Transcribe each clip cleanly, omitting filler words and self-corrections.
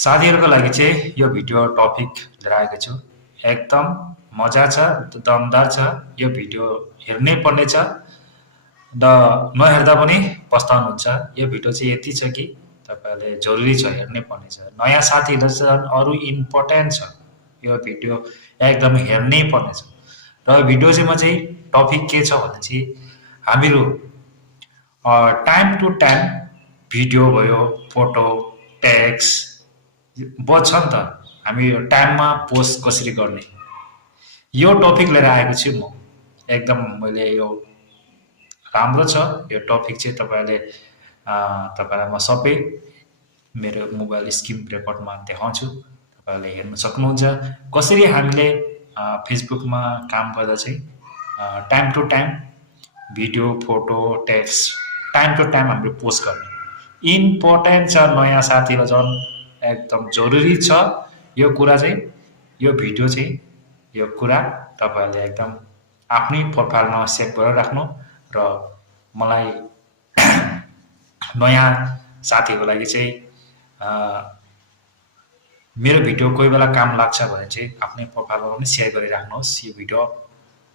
साथीहरुको लागि चाहिँ यो भिडियो टपिक लिएर आएको छु। एकदम मजा छ, दमदार छ। यो भिडियो हेर्नै पर्ने छ। नहेर्दा पनि पस्ताउनुहुन्छ। यो भिडियो चाहिँ यति छ कि तपाईहरुले जरुरी छ हेर्नै पर्ने छ। नयाँ साथीहरु छन्, अरु इम्पोर्टेन्ट छ। यो भिडियो एकदम हेर्नै पर्ने छ। र भिडियो चाहिँ टपिक के छ भने चाहिँ हामीहरु टाइम टु टाइम भिडियो भयो, फोटो, टेक्स्ट बच्छ नि त। हामी टाइममा पोस्ट कसरी गर्ने यो टपिक लिएर आएको छु म। एकदम मैले यो राम्रो छ यो टपिक चाहिँ तपाईहरुलाई म सबै मेरो मोबाइल स्क्रिन रेकर्डमा देखाउँछु। तपाईहरुले हेर्न सक्नुहुन्छ कसरी हामीले फेसबुकमा काम गर्दा चाहिँ time to time video, photo, text time to time हामीले पोस्ट गर्ने। इम्पोर्टेन्ट छ नयाँ साथीहरु झन् एकदम जरुरी छ यो कुरा चाहिँ। यो भिडियो चाहिँ यो कुरा तपाईहरुले एकदम आफ्नै प्रोफाइलमा सेभ गरेर राख्नु र मलाई नयाँ साथीहरुको लागि चाहिँ मेरो भिडियो कोही बेला काम लाग्छ भने चाहिँ आफ्नै प्रोफाइलमा पनि सेयर गरिराख्नुहोस्। यो भिडियो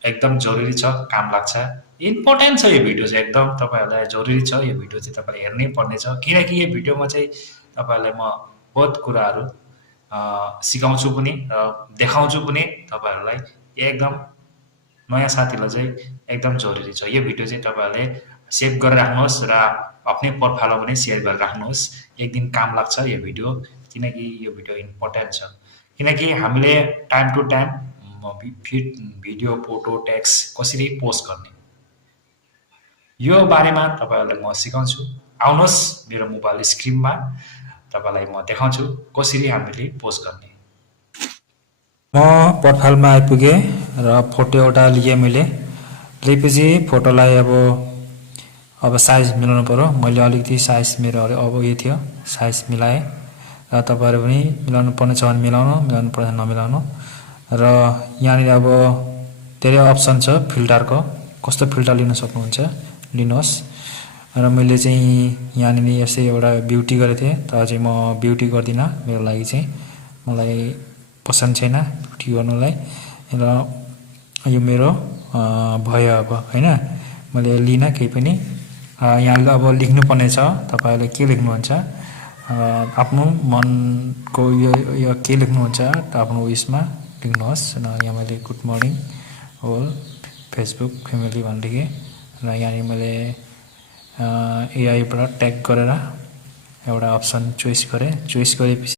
एकदम जरुरी छ, काम लाग्छ। इम्पोर्टेन्ट छ यो भिडियो चाहिँ एकदम तपाईहरुलाई जरुरी छ। यो भिडियो चाहिँ तपाईले हेर्नै पर्ने छ किनकि यो भिडियोमा चाहिँ तपाईहरुलाई म बहुत कुराहरु सिकाउँछु पनि र देखाउँछु पनि तपाईहरुलाई। एकदम नयाँ साथीहरुलाई चाहिँ एकदम जरुरी छ। यो भिडियो चाहिँ तपाईहरुले सेभ गरेर राख्नुहोस् र आफ्नै प्रोफाइलमा पनि सेयर गरेर राख्नुहोस्। एक दिन काम लाग्छ यो भिडियो किनकि यो भिडियो इम्पोर्टेन्ट छ। किनकि हामीले time to time video, photo, text कसरी पोस्ट गर्ने यो बारेमा तपाईहरुलाई म सिकाउँछु। आउनुहोस् मेरो मोबाइल स्क्रिनमा तपाईलाई म देखाउँछु कसरी हामीले पोस्ट गर्ने। म प्रोफाइलमा आइपुगे र फोटो एउटा लिए मैले। लिएपछि फोटोलाई अब साइज मिलाउनु पर्यो। मैले अलिकति साइज मेरो अब यो थियो, साइज मिलाए र तपाईहरु पनि मिलाउनु पर्ने छ भने मिलाउनु पर्दैन नमिलाउनु। र यहाँनिर अब धेरै अप्सन छ फिल्टरको, कस्तो फिल्टर लिन सक्नुहुन्छ लिनुहोस्। र मैले चाहिँ यहाँनिर यसै एउटा ब्युटी गरेको थिएँ तर चाहिँ म ब्युटी गर्दिन। मेरो लागि चाहिँ मलाई पसन्द छैन ब्युटी गर्नुलाई र यो मेरो भयो अब हैन। मैले लिन केही पनि यहाँ अब लेख्नु पर्ने छ। तपाईहरुले के लेख्नुहुन्छ आफ्नो मनको यो के लेख्नुहुन्छ त आफ्नो उयसमा लेख्नुहोस्। र यहाँ मैले good morning whole Facebook family भनेर लेखेँ र यहाँ मैले एआई बाट ट्याग गरेर एउटा अप्सन चोइस गरेँ। चोइस गरेपछि